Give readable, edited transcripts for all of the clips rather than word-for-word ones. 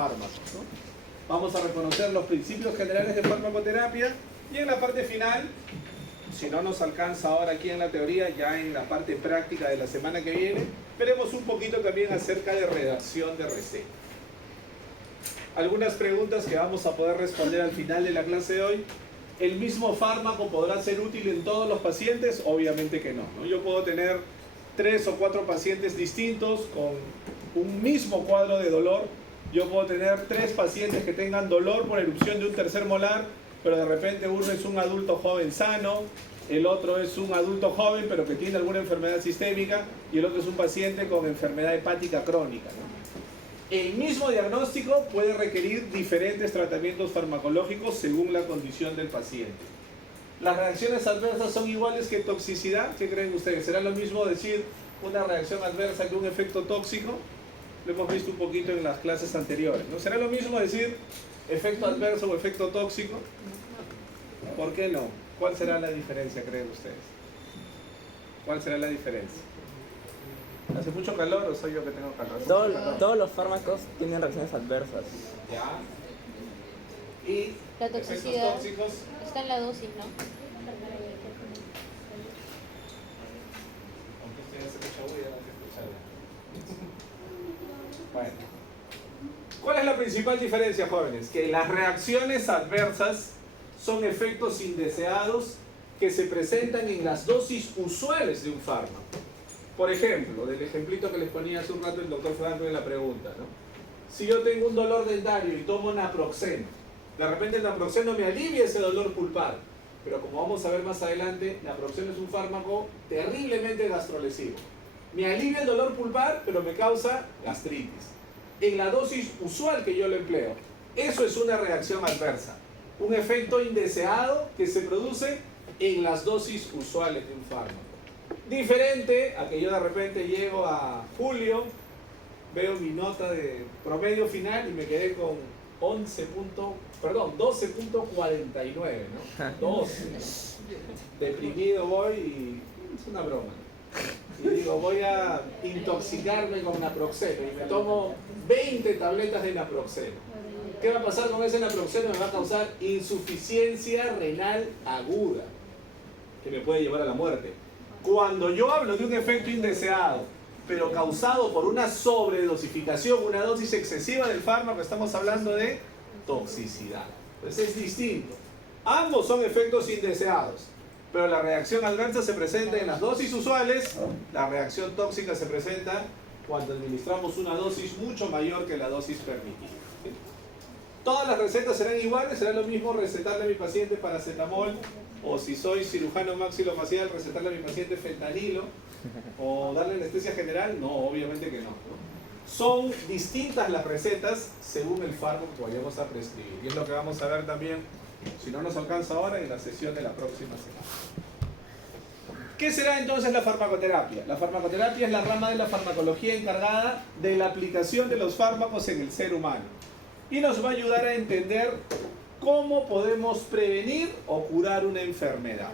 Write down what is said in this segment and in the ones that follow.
fármacos, ¿no? Vamos a reconocer los principios generales de farmacoterapia y en la parte final, si no nos alcanza ahora aquí en la teoría, ya en la parte práctica de la semana que viene, veremos un poquito también acerca de redacción de receta. Algunas preguntas que vamos a poder responder al final de la clase de hoy. ¿El mismo fármaco podrá ser útil en todos los pacientes? Obviamente que no, ¿no? Yo puedo tener 3 o 4 pacientes distintos con un mismo cuadro de dolor. Yo puedo tener 3 pacientes que tengan dolor por erupción de un tercer molar, pero de repente uno es un adulto joven sano, el otro es un adulto joven pero que tiene alguna enfermedad sistémica y el otro es un paciente con enfermedad hepática crónica, ¿no? El mismo diagnóstico puede requerir diferentes tratamientos farmacológicos según la condición del paciente. ¿Las reacciones adversas son iguales que toxicidad? ¿Qué creen ustedes? ¿Será lo mismo decir una reacción adversa que un efecto tóxico? Lo hemos visto un poquito en las clases anteriores, ¿no? ¿Será lo mismo decir efecto adverso o efecto tóxico? ¿Por qué no? ¿Cuál será la diferencia, creen ustedes? ¿Cuál será la diferencia? ¿Hace mucho calor o soy yo que tengo calor? Todos los fármacos tienen reacciones adversas. Ya. ¿Y La efectos toxicidad tóxicos? está en la dosis, ¿no? Aunque usted hace mucha bulla, no se escucha bien. Bueno. ¿Cuál es la principal diferencia, jóvenes? Que las reacciones adversas son efectos indeseados que se presentan en las dosis usuales de un fármaco. Por ejemplo, del ejemplito que les ponía hace un rato el doctor Franco en la pregunta, ¿no? Si yo tengo un dolor dentario y tomo naproxeno, de repente el naproxeno me alivia ese dolor pulpar, pero como vamos a ver más adelante, naproxeno es un fármaco terriblemente gastrolesivo. Me alivia el dolor pulpar, pero me causa gastritis. En la dosis usual que yo lo empleo, eso es una reacción adversa, un efecto indeseado que se produce en las dosis usuales de un fármaco. Diferente a que yo de repente llego a julio, veo mi nota de promedio final y me quedé con 12.49, ¿no? 12. Deprimido voy y es una broma. Y digo, voy a intoxicarme con naproxeno y me tomo 20 tabletas de naproxeno. ¿Qué va a pasar con ese naproxeno? Me va a causar insuficiencia renal aguda, que me puede llevar a la muerte. Cuando yo hablo de un efecto indeseado, pero causado por una sobredosificación, una dosis excesiva del fármaco, estamos hablando de toxicidad. Pues es distinto. Ambos son efectos indeseados, pero la reacción adversa se presenta en las dosis usuales, la reacción tóxica se presenta cuando administramos una dosis mucho mayor que la dosis permitida. ¿Sí? Todas las recetas serán iguales, será lo mismo recetarle a mi paciente paracetamol, o si soy cirujano maxilofacial, recetarle a mi paciente fentanilo, o darle anestesia general. No, obviamente que no, ¿no? Son distintas las recetas según el fármaco que vayamos a prescribir. Y es lo que vamos a ver también, si no nos alcanza ahora, en la sesión de la próxima semana. ¿Qué será entonces la farmacoterapia? La farmacoterapia es la rama de la farmacología encargada de la aplicación de los fármacos en el ser humano. Y nos va a ayudar a entender cómo podemos prevenir o curar una enfermedad.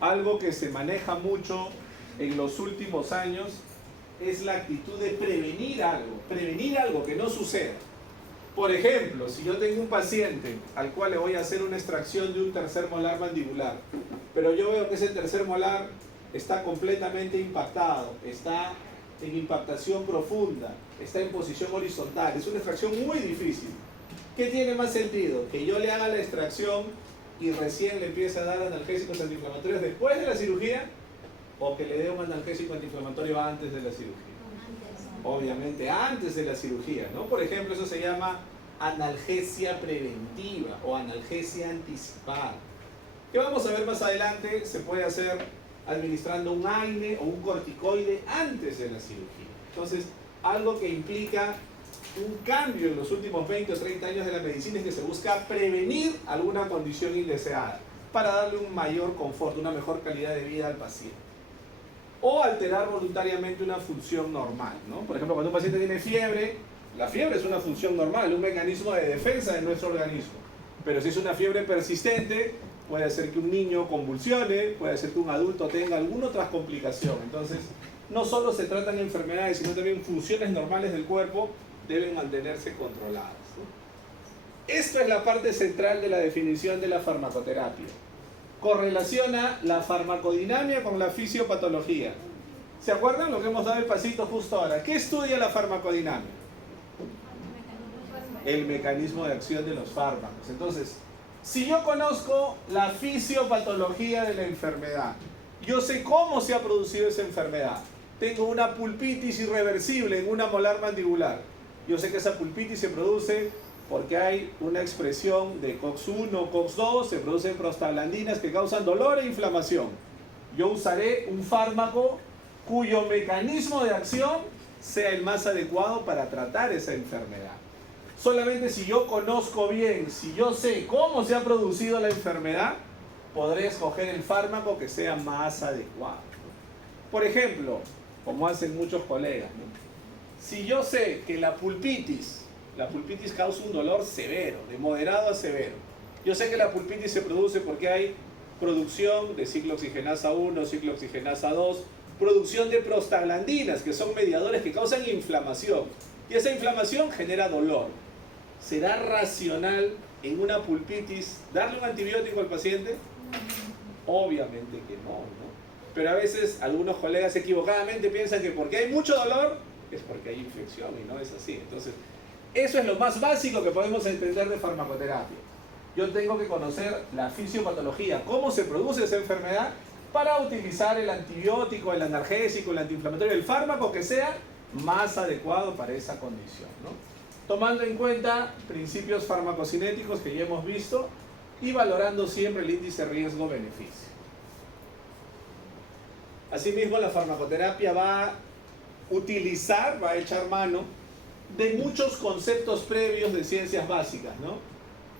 Algo que se maneja mucho en los últimos años es la actitud de prevenir algo que no suceda. Por ejemplo, si yo tengo un paciente al cual le voy a hacer una extracción de un tercer molar mandibular, pero yo veo que ese tercer molar está completamente impactado, está en impactación profunda, está en posición horizontal, es una extracción muy difícil. ¿Qué tiene más sentido? ¿Que yo le haga la extracción y recién le empiece a dar analgésicos antiinflamatorios después de la cirugía? ¿O que le dé un analgésico antiinflamatorio antes de la cirugía? Obviamente antes de la cirugía, ¿no? Por ejemplo, eso se llama analgesia preventiva o analgesia anticipada. Que vamos a ver más adelante, se puede hacer administrando un AINE o un corticoide antes de la cirugía. Entonces, algo que implica un cambio en los últimos 20 o 30 años de la medicina es que se busca prevenir alguna condición indeseada para darle un mayor confort, una mejor calidad de vida al paciente. O alterar voluntariamente una función normal, ¿no? Por ejemplo, cuando un paciente tiene fiebre, la fiebre es una función normal, un mecanismo de defensa de nuestro organismo. Pero si es una fiebre persistente, puede hacer que un niño convulsione, puede hacer que un adulto tenga alguna otra complicación. Entonces, no solo se tratan enfermedades, sino también funciones normales del cuerpo deben mantenerse controladas, ¿no? Esto es la parte central de la definición de la farmacoterapia. Correlaciona la farmacodinamia con la fisiopatología. ¿Se acuerdan lo que hemos dado el pasito justo ahora? ¿Qué estudia la farmacodinamia? El mecanismo de acción de los fármacos. Entonces, si yo conozco la fisiopatología de la enfermedad, yo sé cómo se ha producido esa enfermedad. Tengo una pulpitis irreversible en una molar mandibular. Yo sé que esa pulpitis se produce porque hay una expresión de COX-1, COX-2, se producen prostaglandinas que causan dolor e inflamación. Yo usaré un fármaco cuyo mecanismo de acción sea el más adecuado para tratar esa enfermedad. Solamente si yo conozco bien, si yo sé cómo se ha producido la enfermedad, podré escoger el fármaco que sea más adecuado. Por ejemplo, como hacen muchos colegas, ¿no? Si yo sé que la pulpitis causa un dolor severo, de moderado a severo. Yo sé que la pulpitis se produce porque hay producción de ciclooxigenasa 1, ciclooxigenasa 2, producción de prostaglandinas, que son mediadores que causan inflamación. Y esa inflamación genera dolor. ¿Será racional en una pulpitis darle un antibiótico al paciente? Obviamente que no, ¿no? Pero a veces algunos colegas equivocadamente piensan que porque hay mucho dolor es porque hay infección y no es así. Entonces, eso es lo más básico que podemos entender de farmacoterapia. Yo tengo que conocer la fisiopatología, cómo se produce esa enfermedad para utilizar el antibiótico, el analgésico, el antiinflamatorio, el fármaco que sea más adecuado para esa condición, ¿no? Tomando en cuenta principios farmacocinéticos que ya hemos visto y valorando siempre el índice riesgo-beneficio. Asimismo, la farmacoterapia va a echar mano de muchos conceptos previos de ciencias básicas, ¿no?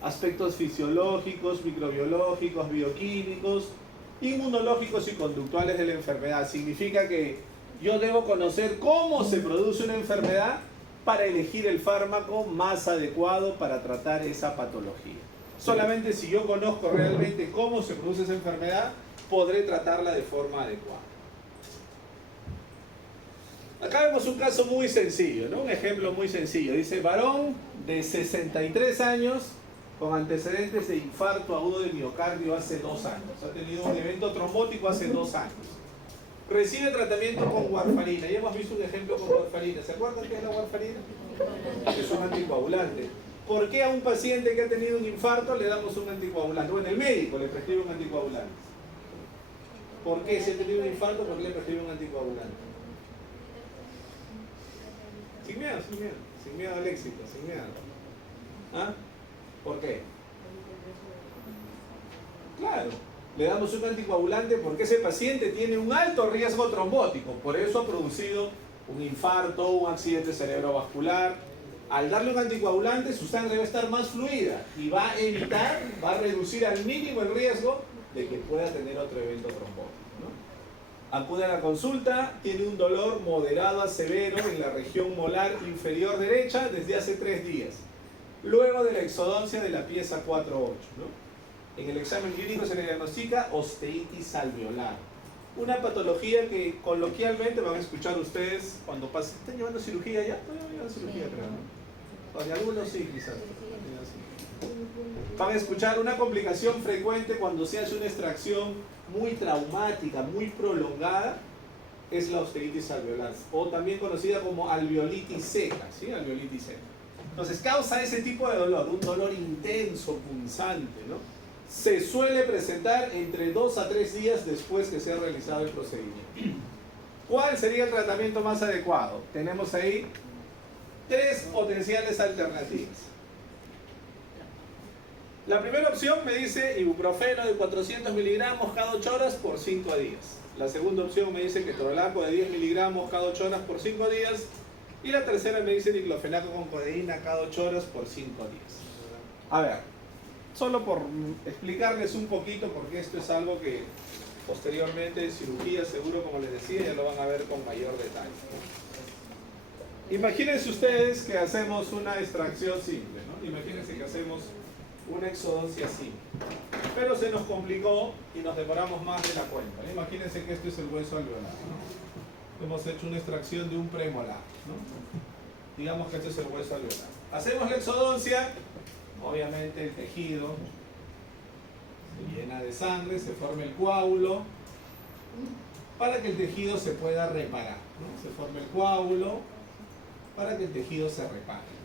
Aspectos fisiológicos, microbiológicos, bioquímicos, inmunológicos y conductuales de la enfermedad. Significa que yo debo conocer cómo se produce una enfermedad para elegir el fármaco más adecuado para tratar esa patología. Solamente si yo conozco realmente cómo se produce esa enfermedad, podré tratarla de forma adecuada. Acá vemos un caso muy sencillo, ¿no? Un ejemplo muy sencillo. Dice, varón de 63 años con antecedentes de infarto agudo de miocardio hace 2 años. Ha tenido un evento trombótico hace 2 años. Recibe tratamiento con warfarina. Ya hemos visto un ejemplo con warfarina. ¿Se acuerdan qué es la warfarina? Es un anticoagulante. ¿Por qué a un paciente que ha tenido un infarto le damos un anticoagulante? Bueno, el médico le prescribe un anticoagulante. ¿Por qué? Si ha tenido un infarto, ¿por qué le prescribe un anticoagulante? Sin miedo, sin miedo. Sin miedo al éxito, sin miedo. ¿Ah? ¿Por qué? Claro, le damos un anticoagulante porque ese paciente tiene un alto riesgo trombótico. Por eso ha producido un infarto, un accidente cerebrovascular. Al darle un anticoagulante, su sangre va a estar más fluida y va a evitar, va a reducir al mínimo el riesgo de que pueda tener otro evento trombótico, ¿no? Acude a la consulta, tiene un dolor moderado a severo en la región molar inferior derecha desde hace 3 días, luego de la exodoncia de la pieza 4-8, ¿no? En el examen clínico se le diagnostica osteitis alveolar, una patología que coloquialmente van a escuchar ustedes cuando pasen. ¿Están llevando cirugía ya? No llevan cirugía, creo, ¿no? Para algunos sí, quizás. Van a escuchar una complicación frecuente cuando se hace una extracción muy traumática, muy prolongada, es la osteitis alveolar, o también conocida como alveolitis seca, ¿sí? Alveolitis seca. Entonces causa ese tipo de dolor, un dolor intenso, punzante, ¿no? Se suele presentar entre 2 a 3 días después que se ha realizado el procedimiento. ¿Cuál sería el tratamiento más adecuado? Tenemos ahí 3 potenciales alternativas. La primera opción me dice ibuprofeno de 400 miligramos cada 8 horas por 5 días. La segunda opción me dice ketorolaco de 10 miligramos cada 8 horas por 5 días. Y la tercera me dice diclofenaco con codeína cada 8 horas por 5 días. A ver, solo por explicarles un poquito, porque esto es algo que posteriormente en cirugía, seguro, como les decía, ya lo van a ver con mayor detalle. Imagínense ustedes que hacemos una extracción simple, ¿no? Imagínense que hacemos una exodoncia simple, pero se nos complicó y nos demoramos más de la cuenta, ¿no? Imagínense que esto es el hueso alveolar, ¿no? Hemos hecho una extracción de un premolar, ¿no? Digamos que este es el hueso alveolar. Hacemos la exodoncia, obviamente el tejido se llena de sangre, se forma el coágulo, para que el tejido se pueda reparar, ¿no? Se forma el coágulo para que el tejido se repare.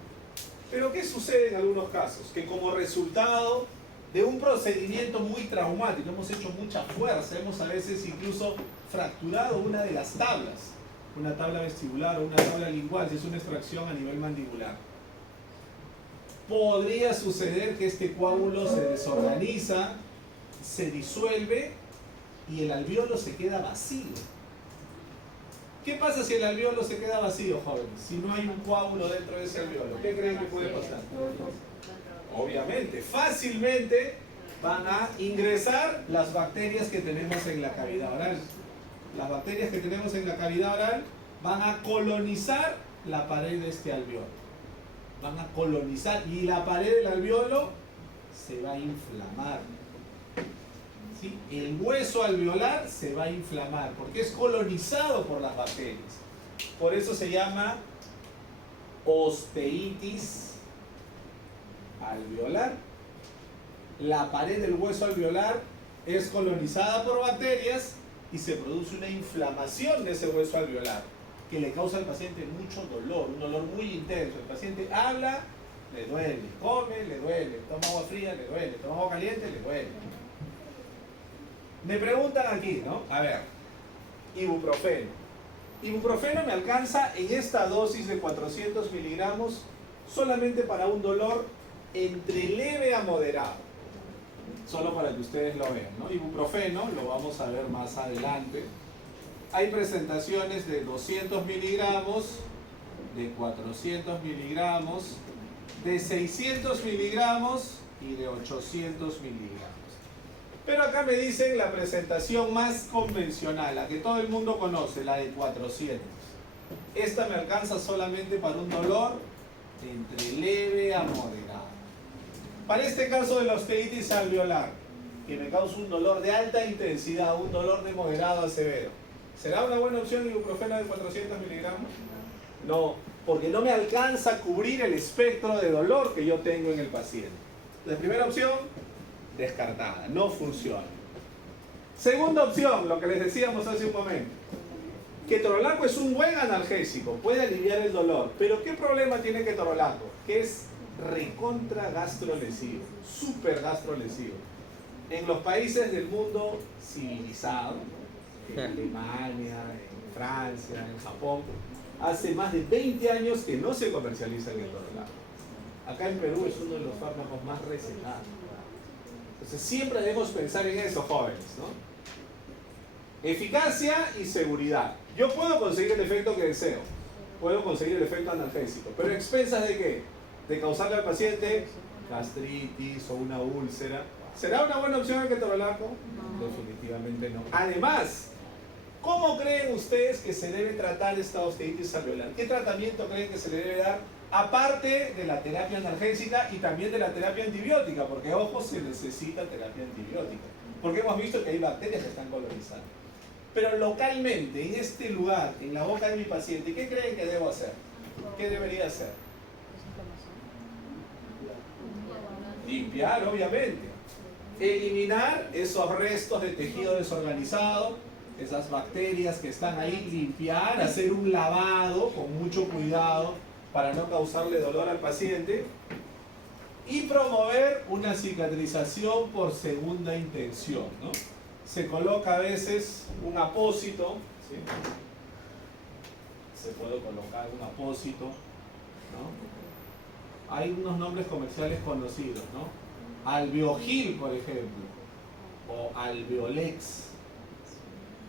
Pero ¿qué sucede en algunos casos? Que como resultado de un procedimiento muy traumático, hemos hecho mucha fuerza, hemos a veces incluso fracturado una de las tablas, una tabla vestibular o una tabla lingual, si es una extracción a nivel mandibular. Podría suceder que este coágulo se desorganiza, se disuelve y el alvéolo se queda vacío. ¿Qué pasa si el alvéolo se queda vacío, jóvenes? Si no hay un coágulo dentro de ese alvéolo, ¿qué creen que puede pasar? Obviamente, fácilmente van a ingresar las bacterias que tenemos en la cavidad oral. Las bacterias que tenemos en la cavidad oral van a colonizar la pared de este alvéolo. Van a colonizar y la pared del alvéolo se va a inflamar. ¿Sí? El hueso alveolar se va a inflamar porque es colonizado por las bacterias. Por eso se llama osteitis alveolar. La pared del hueso alveolar es colonizada por bacterias y se produce una inflamación de ese hueso alveolar que le causa al paciente mucho dolor, un dolor muy intenso. El paciente habla, le duele, come, le duele, toma agua fría, le duele, toma agua caliente, le duele. Me preguntan aquí, ¿no? A ver, ibuprofeno. Ibuprofeno me alcanza en esta dosis de 400 miligramos solamente para un dolor entre leve a moderado. Solo para que ustedes lo vean, ¿no? Ibuprofeno, lo vamos a ver más adelante. Hay presentaciones de 200 miligramos, de 400 miligramos, de 600 miligramos y de 800 miligramos. Pero acá me dicen la presentación más convencional, la que todo el mundo conoce, la de 400. Esta me alcanza solamente para un dolor entre leve a moderado. Para este caso de la osteitis alveolar, que me causa un dolor de alta intensidad, un dolor de moderado a severo, ¿será una buena opción el ibuprofeno de 400 miligramos? No, porque no me alcanza a cubrir el espectro de dolor que yo tengo en el paciente. La primera opción, descartada, no funciona. Segunda opción, lo que les decíamos hace un momento. Ketorolaco es un buen analgésico, puede aliviar el dolor, pero ¿qué problema tiene ketorolaco? Que es recontra gastrolesivo, súper gastrolesivo. En los países del mundo civilizado, en Alemania, en Francia, en Japón, hace más de 20 años que no se comercializa el ketorolaco. Acá en Perú es uno de los fármacos más recetados. Entonces siempre debemos pensar en eso, jóvenes, ¿no? Eficacia y seguridad. Yo puedo conseguir el efecto que deseo, puedo conseguir el efecto analgésico, pero ¿a expensas de qué? De causarle al paciente gastritis o una úlcera. ¿Será una buena opción el ketorolaco? No. Definitivamente no. Además, ¿cómo creen ustedes que se debe tratar esta osteitis alveolar? ¿Qué tratamiento creen que se le debe dar? Aparte de la terapia analgésica y también de la terapia antibiótica, porque ojo, se necesita terapia antibiótica, porque hemos visto que hay bacterias que están colonizando. Pero localmente, en este lugar, en la boca de mi paciente, ¿qué creen que debo hacer? ¿Qué debería hacer? Limpiar, obviamente. Eliminar esos restos de tejido desorganizado, esas bacterias que están ahí, limpiar, hacer un lavado con mucho cuidado para no causarle dolor al paciente y promover una cicatrización por segunda intención, ¿no? Se coloca a veces un apósito, ¿sí? Se puede colocar un apósito, ¿no? Hay unos nombres comerciales conocidos, ¿no? Alveogil, por ejemplo, o Alveolex,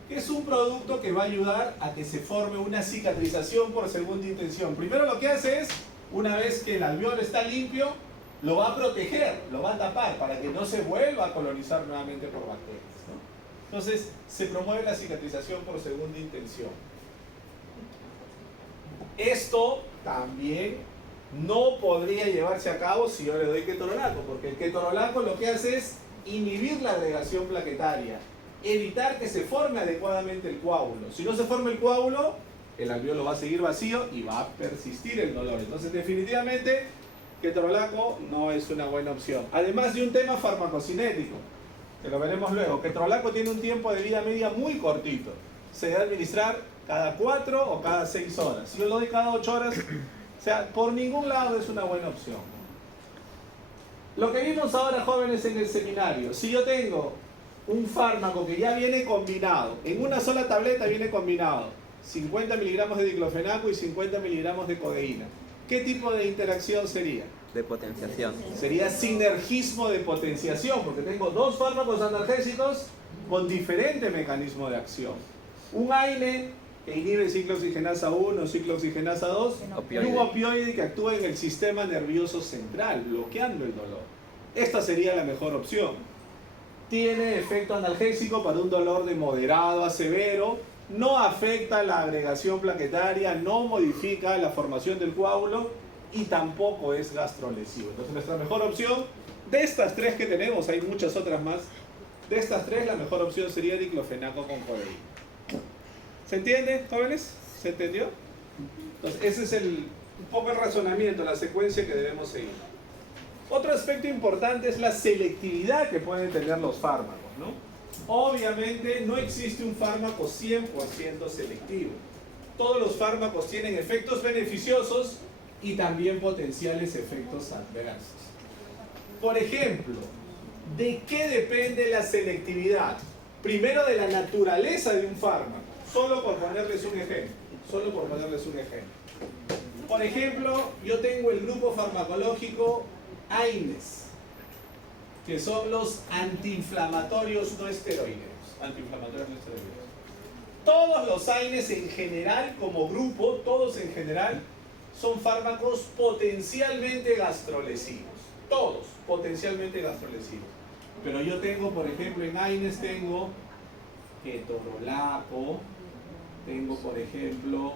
que es un producto que va a ayudar a que se forme una cicatrización por segunda intención. Primero lo que hace es, una vez que el alveolo está limpio, lo va a proteger, lo va a tapar para que no se vuelva a colonizar nuevamente por bacterias, ¿no? Entonces, se promueve la cicatrización por segunda intención. Esto también no podría llevarse a cabo si yo le doy ketorolaco, porque el ketorolaco lo que hace es inhibir la agregación plaquetaria, evitar que se forme adecuadamente el coágulo. Si no se forma el coágulo, el alveolo va a seguir vacío y va a persistir el dolor. Entonces, definitivamente, ketorolaco no es una buena opción. Además de un tema farmacocinético, que lo veremos luego. Ketorolaco tiene un tiempo de vida media muy cortito. Se debe administrar cada 4 o cada 6 horas. Si yo lo doy cada 8 horas, o sea, por ningún lado es una buena opción. Lo que vimos ahora, jóvenes, en el seminario, si yo tengo un fármaco que ya viene combinado, en una sola tableta viene combinado 50 miligramos de diclofenaco y 50 miligramos de codeína, ¿qué tipo de interacción sería? De potenciación. Sería sinergismo de potenciación, porque tengo dos fármacos analgésicos con diferente mecanismo de acción. Un AINE que inhibe ciclooxigenasa 1, ciclooxigenasa 2, y un opioide que actúa en el sistema nervioso central, bloqueando el dolor. Esta sería la mejor opción. Tiene efecto analgésico para un dolor de moderado a severo, no afecta la agregación plaquetaria, no modifica la formación del coágulo y tampoco es gastrolesivo. Entonces nuestra mejor opción, de estas tres que tenemos, hay muchas otras más, de estas tres la mejor opción sería diclofenaco con codeína. ¿Se entiende, jóvenes? ¿Se entendió? Entonces ese es un poco el razonamiento, la secuencia que debemos seguir. Otro aspecto importante es la selectividad que pueden tener los fármacos, ¿no? Obviamente no existe un fármaco 100% selectivo. Todos los fármacos tienen efectos beneficiosos y también potenciales efectos adversos. Por ejemplo, ¿de qué depende la selectividad? Primero, de la naturaleza de un fármaco. Solo por ponerles un ejemplo. Por ejemplo, yo tengo el grupo farmacológico AINES, que son los antiinflamatorios no esteroideos. Todos los AINES en general, como grupo, todos en general, son fármacos potencialmente gastrolesivos. Todos potencialmente gastrolesivos. Pero yo tengo, por ejemplo, en AINES tengo ketorolaco, tengo, por ejemplo,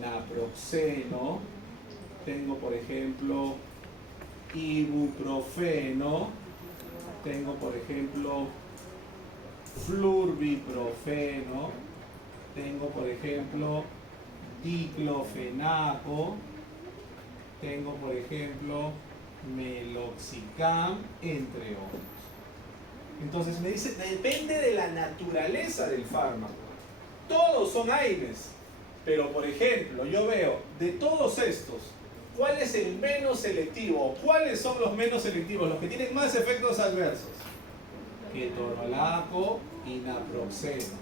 naproxeno, tengo, por ejemplo, ibuprofeno, tengo, por ejemplo, flurbiprofeno, tengo, por ejemplo, diclofenaco, tengo, por ejemplo, meloxicam, entre otros. Entonces me dice, depende de la naturaleza del fármaco. Todos son AINES, pero por ejemplo, yo veo de todos estos, ¿cuál es el menos selectivo? ¿Cuáles son los menos selectivos? Los que tienen más efectos adversos. Ketorolaco y naproxeno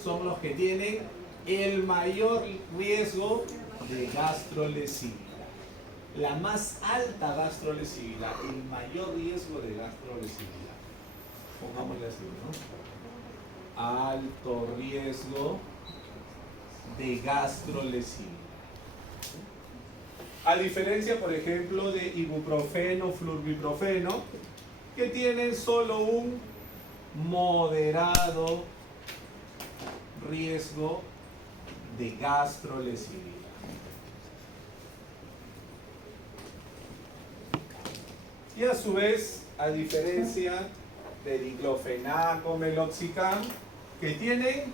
son los que tienen el mayor riesgo de gastrolesividad. La más alta gastrolesividad, el mayor riesgo de gastrolesividad. Pongámosle así, ¿no? Alto riesgo de gastrolesividad. A diferencia, por ejemplo, de ibuprofeno, flurbiprofeno, que tienen solo un moderado riesgo de gastrolesividad. Y a su vez, a diferencia de diclofenaco, meloxicam, que tienen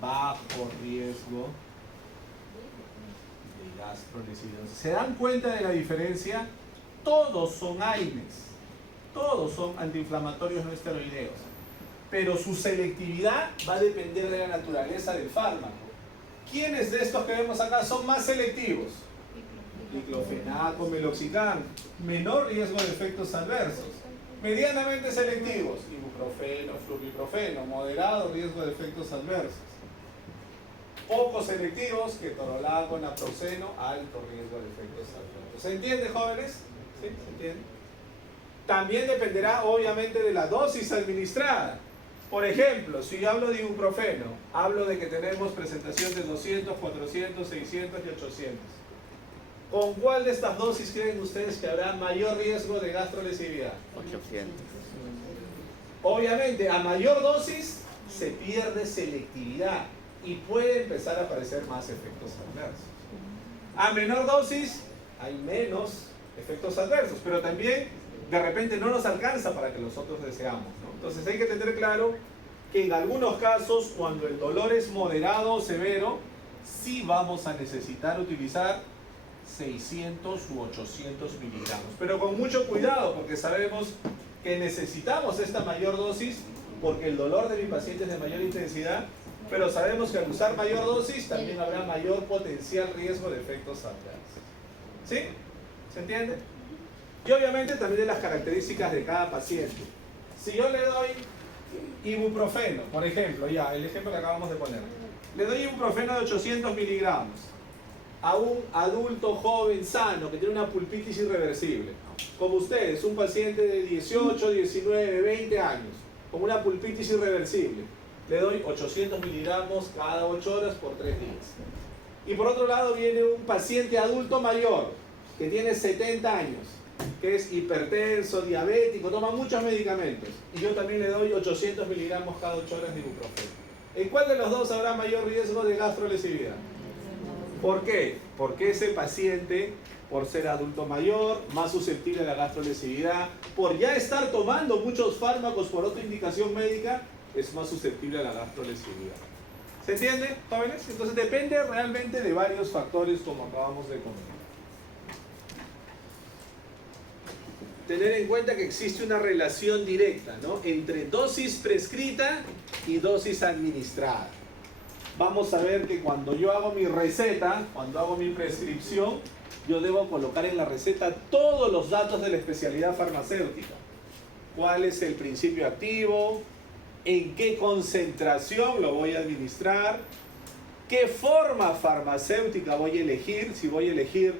bajo riesgo de gastrolesividad. ¿Se dan cuenta de la diferencia? Todos son AINES, todos son antiinflamatorios no esteroideos, pero su selectividad va a depender de la naturaleza del fármaco. ¿Quiénes de estos que vemos acá son más selectivos? Diclofenaco, meloxicam, menor riesgo de efectos adversos. Medianamente selectivos, ibuprofeno, flurbiprofeno, moderado riesgo de efectos adversos. Poco selectivos, ketorolaco, naproxeno, alto riesgo de efectos adversos. ¿Se entiende, jóvenes? ¿Sí? ¿Se entiende? También dependerá, obviamente, de la dosis administrada. Por ejemplo, si yo hablo de ibuprofeno, hablo de que tenemos presentación de 200, 400, 600 y 800. ¿Con cuál de estas dosis creen ustedes que habrá mayor riesgo de gastrolesividad? 800. Obviamente, a mayor dosis se pierde selectividad y puede empezar a aparecer más efectos adversos. A menor dosis hay menos efectos adversos, pero también de repente no nos alcanza para que nosotros deseamos, ¿no? Entonces hay que tener claro que en algunos casos, cuando el dolor es moderado o severo, sí vamos a necesitar utilizar 600 u 800 miligramos. Pero con mucho cuidado, porque sabemos que necesitamos esta mayor dosis porque el dolor de mi paciente es de mayor intensidad, pero sabemos que al usar mayor dosis también habrá mayor potencial riesgo de efectos adversos. ¿Sí? ¿Se entiende? Y obviamente también de las características de cada paciente. Si yo le doy ibuprofeno, por ejemplo, ya, el ejemplo que acabamos de poner, le doy ibuprofeno de 800 miligramos a un adulto joven sano que tiene una pulpitis irreversible, como ustedes, un paciente de 18, 19, 20 años, con una pulpitis irreversible, le doy 800 miligramos cada 8 horas por 3 días. Y por otro lado viene un paciente adulto mayor, que tiene 70 años, que es hipertenso, diabético, toma muchos medicamentos, y yo también le doy 800 miligramos cada 8 horas de ibuprofeno. ¿En cuál de los dos habrá mayor riesgo de gastrolesividad? ¿Por qué? Porque ese paciente, por ser adulto mayor, más susceptible a la gastrolesividad, por ya estar tomando muchos fármacos por otra indicación médica, es más susceptible a la gastrolesividad. ¿Se entiende, jóvenes? Entonces depende realmente de varios factores, como acabamos de comentar. Tener en cuenta que existe una relación directa, ¿no?, entre dosis prescrita y dosis administrada. Vamos a ver que cuando yo hago mi receta, cuando hago mi prescripción, yo debo colocar en la receta todos los datos de la especialidad farmacéutica. ¿Cuál es el principio activo? ¿En qué concentración lo voy a administrar? ¿Qué forma farmacéutica voy a elegir? Si voy a elegir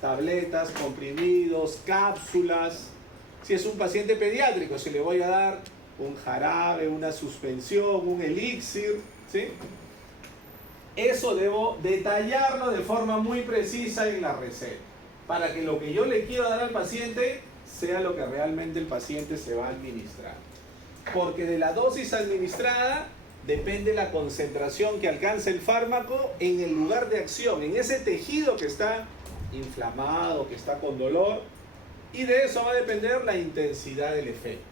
tabletas, comprimidos, cápsulas. Si es un paciente pediátrico, si le voy a dar un jarabe, una suspensión, un elixir, ¿sí? Eso debo detallarlo de forma muy precisa en la receta, para que lo que yo le quiero dar al paciente sea lo que realmente el paciente se va a administrar. Porque de la dosis administrada depende la concentración que alcance el fármaco en el lugar de acción, en ese tejido que está inflamado, que está con dolor, y de eso va a depender la intensidad del efecto.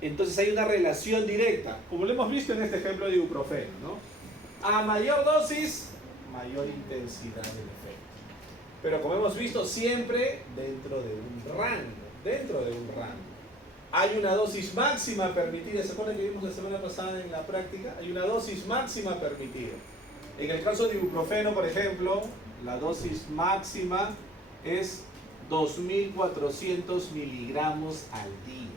Entonces hay una relación directa, como lo hemos visto en este ejemplo de ibuprofeno, ¿no? A mayor dosis, mayor intensidad del efecto. Pero como hemos visto, siempre dentro de un rango. Hay una dosis máxima permitida. ¿Se acuerdan que vimos la semana pasada en la práctica? Hay una dosis máxima permitida. En el caso de ibuprofeno, por ejemplo, la dosis máxima es 2.400 miligramos al día.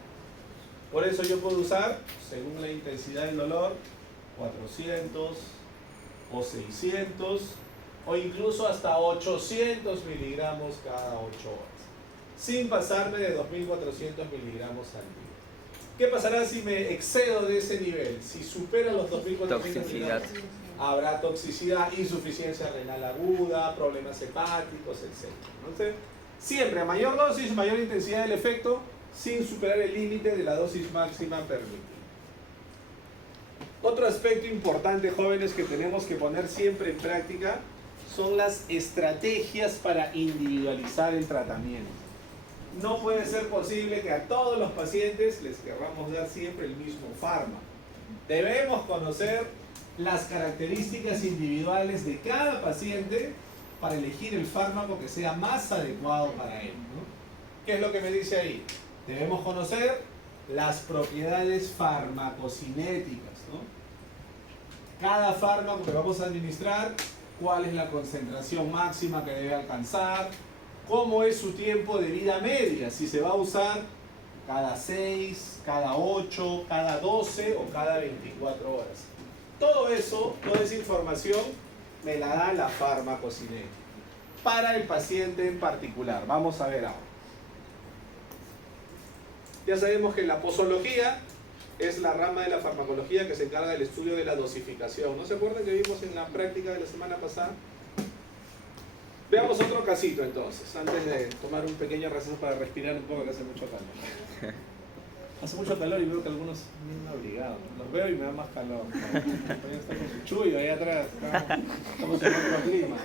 Por eso yo puedo usar, según la intensidad del dolor, 400 o 600 o incluso hasta 800 miligramos cada 8 horas, sin pasarme de 2.400 miligramos al día. ¿Qué pasará si me excedo de ese nivel? Si supera los 2.400 miligramos, habrá toxicidad, insuficiencia renal aguda, problemas hepáticos, etc. Entonces, siempre a mayor dosis, mayor intensidad del efecto, sin superar el límite de la dosis máxima permitida. Otro aspecto importante, jóvenes, que tenemos que poner siempre en práctica son las estrategias para individualizar el tratamiento. No puede ser posible que a todos los pacientes les querramos dar siempre el mismo fármaco. Debemos conocer las características individuales de cada paciente para elegir el fármaco que sea más adecuado para él, ¿no? ¿Qué es lo que me dice ahí? Debemos conocer las propiedades farmacocinéticas, ¿no? Cada fármaco que vamos a administrar, cuál es la concentración máxima que debe alcanzar, cómo es su tiempo de vida media, si se va a usar cada 6, cada 8, cada 12 o cada 24 horas. Todo eso, toda esa información me la da la farmacocinética para el paciente en particular. Vamos a ver ahora. Ya sabemos que la posología es la rama de la farmacología que se encarga del estudio de la dosificación. ¿No se acuerdan que vimos en la práctica de la semana pasada? Veamos otro casito entonces, antes de tomar un pequeño receso para respirar un poco, que hace mucho calor. Hace mucho calor y veo que algunos vienen obligados. Los veo y me da más calor. Está con su chullo ahí atrás. Estamos en otro clima.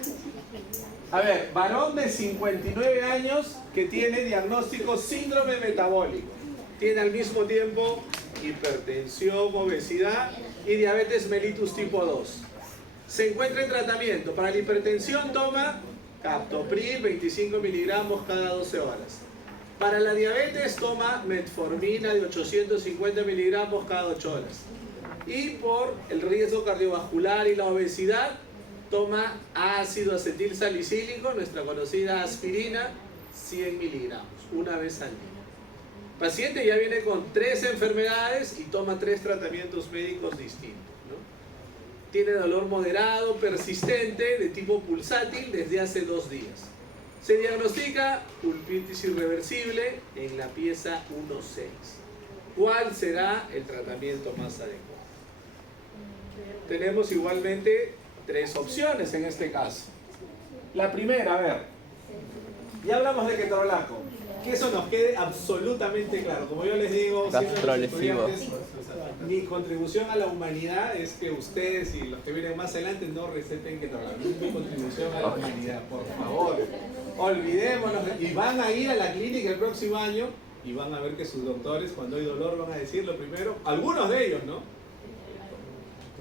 A ver, varón de 59 años que tiene diagnóstico síndrome metabólico. Tiene al mismo tiempo hipertensión, obesidad y diabetes mellitus tipo 2. Se encuentra en tratamiento. Para la hipertensión toma captopril, 25 miligramos cada 12 horas. Para la diabetes toma metformina de 850 miligramos cada 8 horas. Y por el riesgo cardiovascular y la obesidad, toma ácido acetil salicílico, nuestra conocida aspirina, 100 miligramos, una vez al día. Paciente ya viene con 3 enfermedades y toma 3 tratamientos médicos distintos, ¿no? Tiene dolor moderado, persistente, de tipo pulsátil desde hace 2 días. Se diagnostica pulpitis irreversible en la pieza 1.6. ¿Cuál será el tratamiento más adecuado? Tenemos igualmente 3 opciones en este caso. La primera, a ver, ya hablamos de ketorolaco. Que eso nos quede absolutamente claro. Como yo les digo, siempre a los estudiantes, mi contribución a la humanidad es que ustedes y los que vienen más adelante no receten ketorolaco. Es mi contribución a la humanidad, por favor. Olvidémonos. Y van a ir a la clínica el próximo año y van a ver que sus doctores, cuando hay dolor, van a decir lo primero, algunos de ellos, ¿no?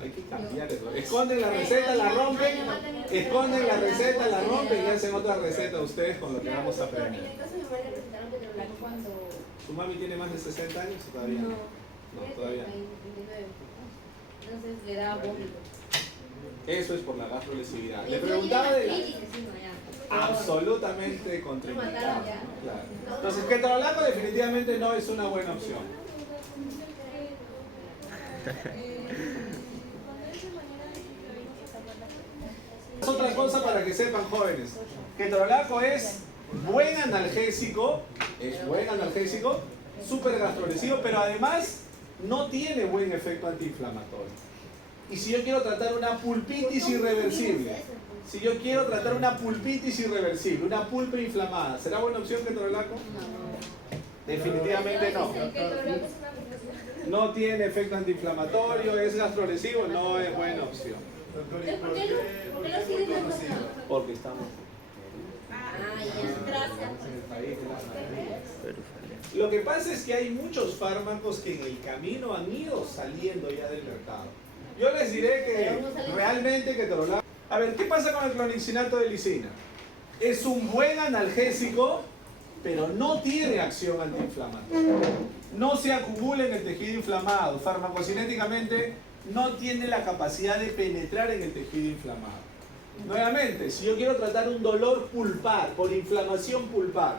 Hay que cambiar eso. Esconden la receta, la rompen, esconden la receta, la rompen y hacen otra receta ustedes con lo que vamos a aprender. ¿Su mami tiene más de 60 años o todavía no? No, todavía. Entonces le da vómito. Eso es por la gastrolesividad. Le preguntaba de la... Absolutamente contraindicado, ¿no? Claro. Entonces, ketorolaco definitivamente no es una buena opción. Es otra cosa para que sepan, jóvenes. Ketorolaco es buen analgésico, súper gastrolesivo, pero además no tiene buen efecto antiinflamatorio. Y si yo quiero tratar una pulpitis irreversible, una pulpa inflamada, ¿será buena opción ketorolaco? Definitivamente no. No tiene efecto antiinflamatorio, es gastrolesivo, no es buena opción. ¿Por qué lo siguen dando? Porque estamos en el país. Lo que pasa es que hay muchos fármacos que en el camino han ido saliendo ya del mercado. Yo les diré que realmente ketorolaco... A ver, ¿qué pasa con el clonixinato de lisina? Es un buen analgésico, pero no tiene acción antiinflamatoria. No se acumula en el tejido inflamado. Farmacocinéticamente no tiene la capacidad de penetrar en el tejido inflamado. Nuevamente, si yo quiero tratar un dolor pulpar, por inflamación pulpar,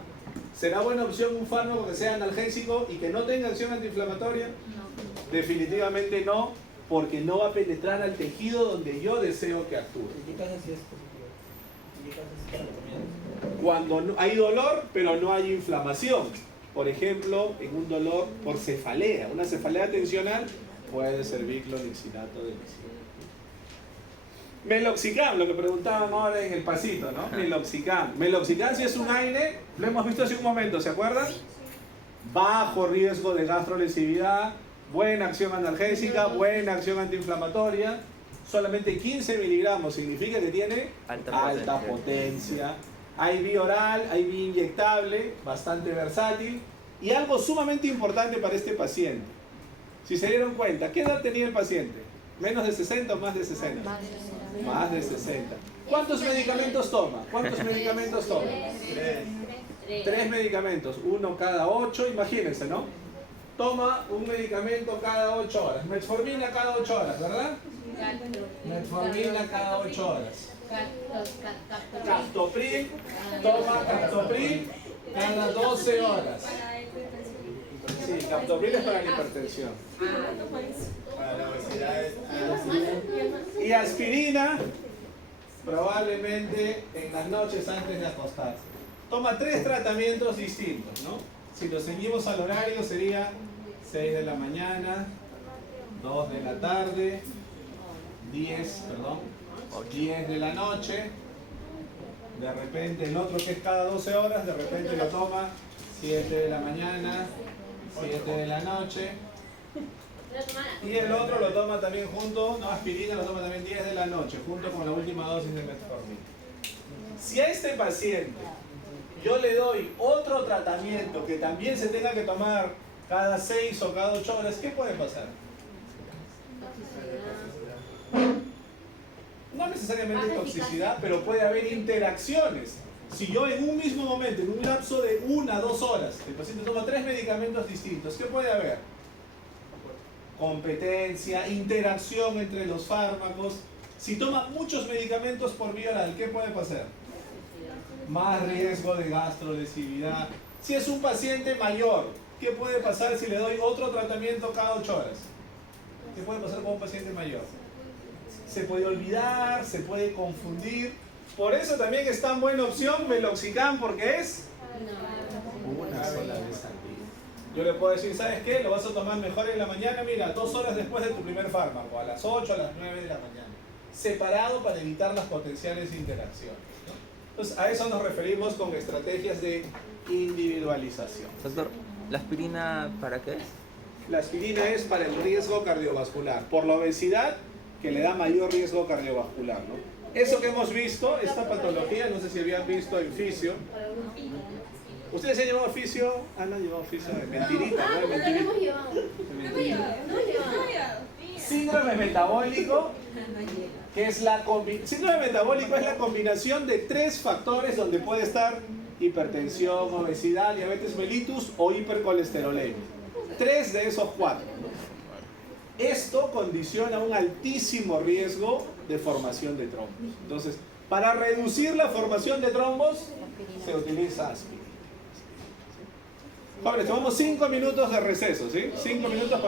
¿será buena opción un fármaco que sea analgésico y que no tenga acción antiinflamatoria? No. Definitivamente no, porque no va a penetrar al tejido donde yo deseo que actúe. ¿En qué caso sí es positivo? ¿En qué caso sí para la comida? Cuando no, hay dolor, pero no hay inflamación. Por ejemplo, en un dolor por cefalea, una cefalea tensional, puede servir clonixinato de lisina. Meloxicam, lo que preguntaban ahora en el pasito, ¿no? Meloxicam. Meloxicam, si es un aire, lo hemos visto hace un momento, ¿se acuerdan? Bajo riesgo de gastrolesividad, buena acción analgésica, buena acción antiinflamatoria. Solamente 15 miligramos significa que tiene alta potencia. IV oral, IV inyectable, bastante versátil. Y algo sumamente importante para este paciente. Si se dieron cuenta, ¿qué edad tenía el paciente? ¿Menos de 60 o más de 60? Más de 60. ¿Cuántos medicamentos toma? 3 medicamentos, uno cada 8, imagínense, ¿no? Toma un medicamento cada 8 horas. Metformina cada 8 horas, ¿verdad? Metformina cada 8 horas. Captopril, toma captopril cada 12 horas. Sí, captopril es para la hipertensión. Para la obesidad. Y aspirina, probablemente en las noches antes de acostarse. Toma 3 tratamientos distintos, ¿no? Si lo seguimos al horario sería 6 de la mañana, 2 de la tarde, 10 de la noche. De repente el otro que es cada 12 horas, de repente lo toma 7 de la mañana, 7 de la noche. Y el otro lo toma también junto, no, aspirina lo toma también 10 de la noche, junto con la última dosis de metformina. Si a este paciente yo le doy otro tratamiento que también se tenga que tomar cada 6 o cada 8 horas, ¿qué puede pasar? no necesariamente Más toxicidad, pero puede haber interacciones. Si yo en un mismo momento, en un lapso de 1 a 2 horas, el paciente toma 3 medicamentos distintos, ¿qué puede haber? Competencia, interacción entre los fármacos. Si toma muchos medicamentos por vía oral, ¿qué puede pasar? Más riesgo de gastrolesividad. Si es un paciente mayor, ¿qué puede pasar si le doy otro tratamiento cada 8 horas? ¿Qué puede pasar con un paciente mayor? Se puede olvidar, se puede confundir. Por eso también es tan buena opción Meloxicam, porque es una sola vez al día. Yo le puedo decir, ¿sabes qué? Lo vas a tomar mejor en la mañana, mira, 2 horas después de tu primer fármaco, a las 8, a las 9 de la mañana. Separado para evitar las potenciales interacciones, ¿no? Entonces, a eso nos referimos con estrategias de individualización. Doctor, ¿la aspirina para qué es? La aspirina es para el riesgo cardiovascular, por la obesidad que le da mayor riesgo cardiovascular, ¿no? Eso que hemos visto, esta patología, no sé si habían visto en fisio. ¿Ustedes se han llevado fisio? Ah, no han llevado fisio, mentirita, ¿no? No lo Mentirita. hemos llevado. Mentirita. No lo hemos llevado. Síndrome metabólico, que es síndrome metabólico es la combinación de 3 factores donde puede estar hipertensión, obesidad, diabetes mellitus o hipercolesterolemia. 3 de esos 4. Esto condiciona un altísimo riesgo de formación de trombos. Entonces, para reducir la formación de trombos, se utiliza aspirina. Jóvenes, tomamos 5 minutos de receso, ¿sí? 5 minutos para